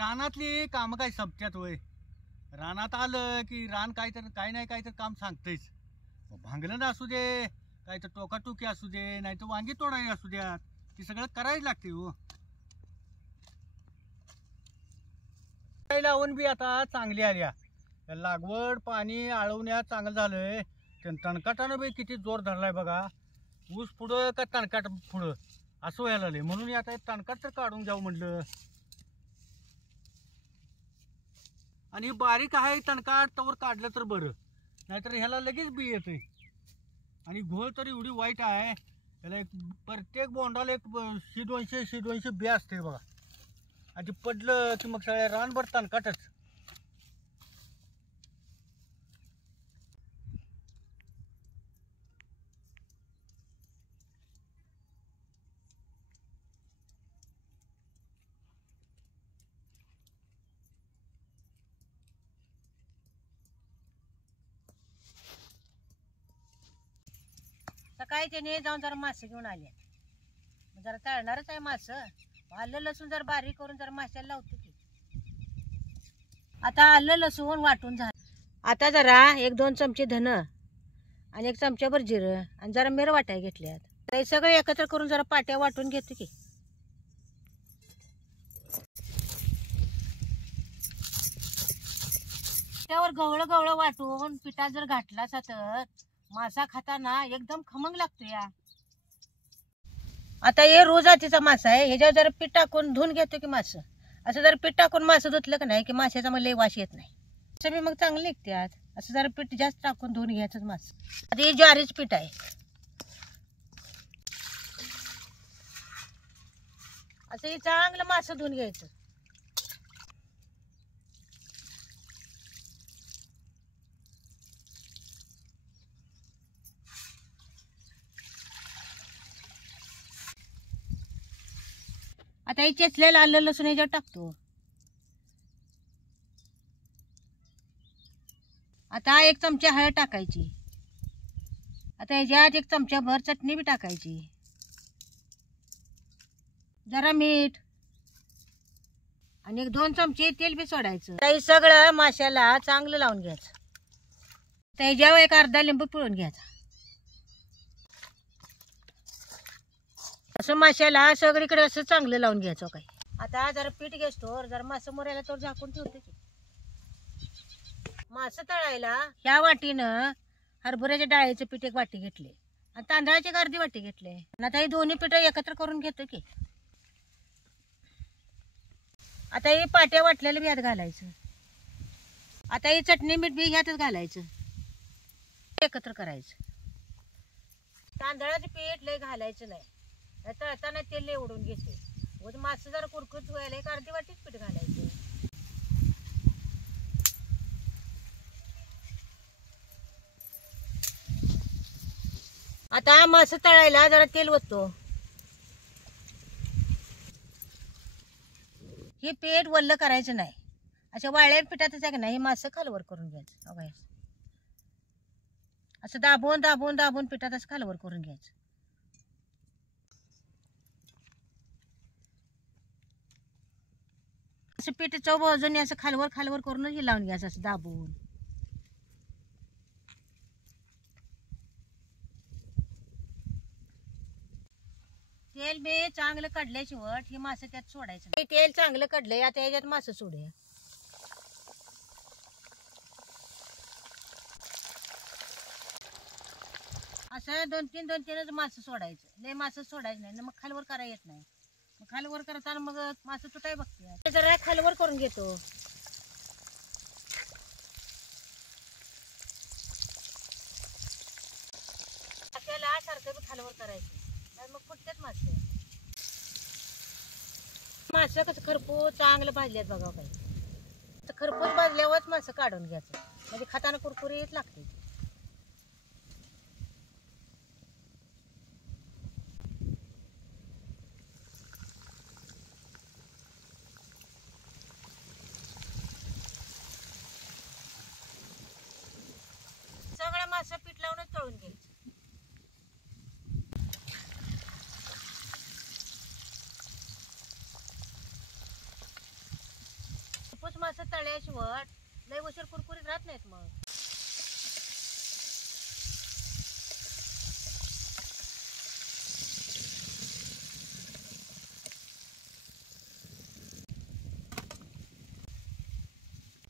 रानातली कामं काय संपत्यात होय. रानात आलं की रान काय नाही काय तर काम सांगतंयच. भांगलन असू दे, काय तर टोकाटोकी असू दे, नाही तर वांगी तोडाई असू द्यात, ती सगळं करायला लागते हो. लावून बी आता चांगली आल्या, लागवड पाणी आळवण्यात चांगलं झालंय. तणकाटानं बी किती जोर धरलाय बघा. ऊस पुढं का तणकाट पुढं असं व्हायला लागले. म्हणून आता तणकाट तर काढून जाऊ म्हटलं. आणि बारीक आहे तणकाट तवर काढलं तर बरं, नाहीतर ह्याला लगेच बी येते. आणि घोळ तर एवढी वाईट आहे, त्याला एक प्रत्येक बोंडाला एक 100-200 बी असते बघा. आणि ते पडलं की मग सगळ्या रानभर तणकाटच. सकाळी त्याने जाऊन जरा मासे घेऊन आले. जरा तळणारच आहे मास. आलं लसूण जरा बारीक करून जरा माशाला लावतो की. आता आलं लसूण वाटून झालं. आता जरा 1-2 चमचे धन आणि 1 चमचाभर जिरं आणि जरा मिर वाटाय घेतल्यात. हे सगळं एकत्र करून जरा पाट्या वाटून घेतो की. त्यावर गवळं गवळं वाटून पिठात जर घातला तर मासा खाताना एकदम खमंग लागतो या. आता हे रोज जातीचा मासा आहे. ह्याच्यावर जरा पीठ टाकून धुवून घेतो की मास. असं जरा पीठ टाकून मासं धुतलं की नाही की माशाचा मला वास येत नाही. असं बी मग चांगलं निघतात. असं जरा पीठ जास्त टाकून धुवून घ्यायचं मास. आता हे ज्वारीच पीठ आहे. असं हे चांगलं मासं धुवून घ्यायचं. आता हे चेचलेलं आलं लसूण ह्याच्यावर टाकतो. आता 1 चमचा हळद टाकायची. आता ह्याच्यात 1 चमचाभर चटणी बी टाकायची. जरा मीठ आणि 1-2 चमचे तेल बी सोडायचं. हे सगळं माशाला चांगलं लावून घ्यायचं. तर ह्याच्यावर 1 अर्धा लिंबू पिळून घ्यायचा. असं माशाला सगळीकडे असं चांगलं लावून घ्यायचं काही. आता जरा पीठ घेतो, जरा मासं मोरायला तो झाकून ठेवतो की. मासं तळायला ह्या वाटीनं हरभऱ्याच्या डाळीचं पीठ 1 वाटी घेतले आणि तांदळाची 1 अर्धी वाटी घेतले. आता हे दोन्ही पीठ एकत्र करून घेतो की. आता हे पाट्या वाटलेलं बी ह्यात घालायचं. आता ही चटणी मीठ बी ह्यातच घालायचं, एकत्र करायचं. तांदळाचं पीठ लय घालायचं नाही, तळताना तेल लय उडून घेते. मासं जरा कुरकुरीत व्हायला 1 अर्धी वाटीच पीठ घालायचं. आता मासं तळायला जरा तेल ओततो. हे पीठ वल्ल करायचं नाही. अशा वाळ्या पिठातच आहे की नाही, हे मासं खालवर करून घ्यायचं. असं दाबून दाबून दाबून पिठात असं खालवर करून घ्यायचं. असं पीठ चौबाजूने असं खालवर खालवर करूनच हे लावून घ्यायचं असं दाबून. तेल बी चांगलं काढल्याशिवाय हे मासं त्यात सोडायचं. तेल चांगलं काढलंय, आता याच्यात मासं सोडूया. असं 2-3 मासं सोडायचं. लय मासं सोडायचं नाही, मग खालवर करा येत नाही. मग खालवर करताना मग मासं तुटाय बघते. जरा खालवर करून घेतो. आपल्याला सारखं बी खालवर करायचं, मग फुटतात मासे. मासं कसं खरपूस चांगलं भाजल्यात बघा काही. खरपूस भाजल्यावरच मासं काढून घ्यायचं, म्हणजे खाताना कुरकुरीत लागते. सगळं मासं पीठ लावूनच तळून घ्यायचं. मासे तळ्याशिवाय लय उशीर कुरकुरीत राहत नाहीत मग.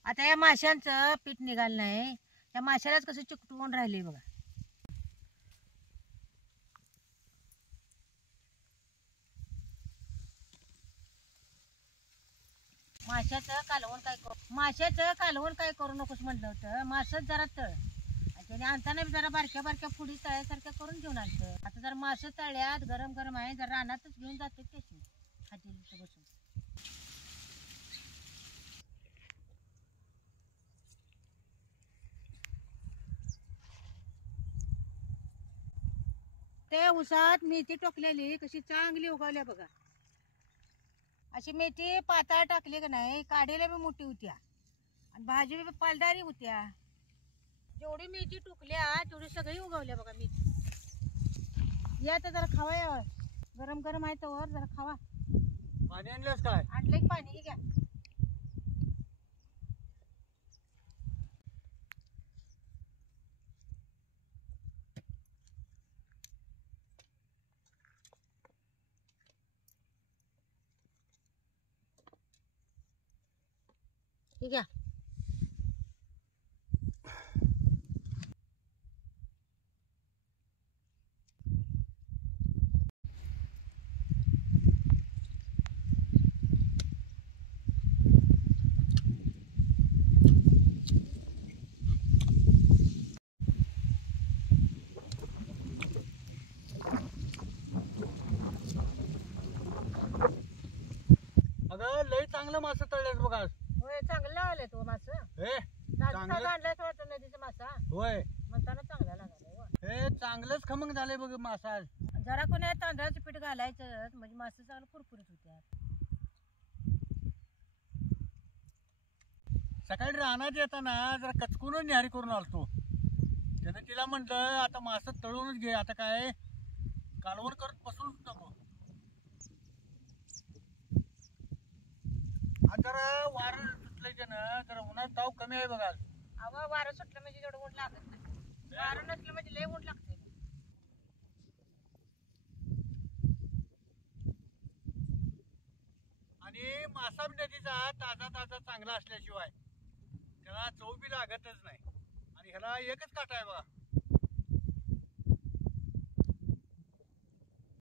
आता या माशांचं पीठ निघालं नाही, त्या माशालाच कसं चिकटवून राहिले बघा. माशाचं कालवण काय करू नकोस म्हटलं होतं. मासच जरा तळ आणि त्याने आणताना बी जरा बारक्या बारक्या फुडी तळ्यासारख्या करून घेऊन आणतं. आता जर मासे तळ्यात गरम गरम आहे, जर रानातच घेऊन जाते त्याची हाती बसून. ते उसात मेथी टोकलेली कशी चांगली उगवल्या बघा. अशी मेथी पाताळ टाकली का नाही, काढीला बी मोठी होत्या आणि भाजी बी पालदारी होत्या. जेवढी मेथी टोकल्या तेवढी सगळी उगवल्या बघा मेथी. या तर जरा खावा, या गरम गरम आहे तर जरा खावा. पाणी आणलंस काय? आणलं की पाणी, हे घ्या. हे घ्या. अगं लय चांगलं मासे तळलेस बघा. होय, चांगलं लागले तो मासा. हे चांगलं आणलाय वाटतं नदीचा मासा, होय. म्हणताना चांगला लागला. हे चांगलंच खमंग झालंय बघ मासा. जरा कोणी तांदळाचं पीठ घालायचं म्हणजे मासे चांगलं कुरकुरीत होत्या. सकाळी रानात येताना जरा कचकूनच न्यारी करून आलतो. त्यानं तिला म्हटलं आता मासं तळूनच घे, आता काय कालवण करत बसून नको. आज जरा वारं सुटलंय त्यानं, जरा उन्हात ताव कमी आहे बघा. अहो, वारं सुटलं म्हणजे जेवढं ऊन लागत नाही. वारं नसलं म्हणजे लय ऊन लागते. आणि मासा नदीचा ताजा ताजा चांगला असल्याशिवाय त्याला चव बी लागतच नाही. आणि ह्याला एकच काटा आहे बघा.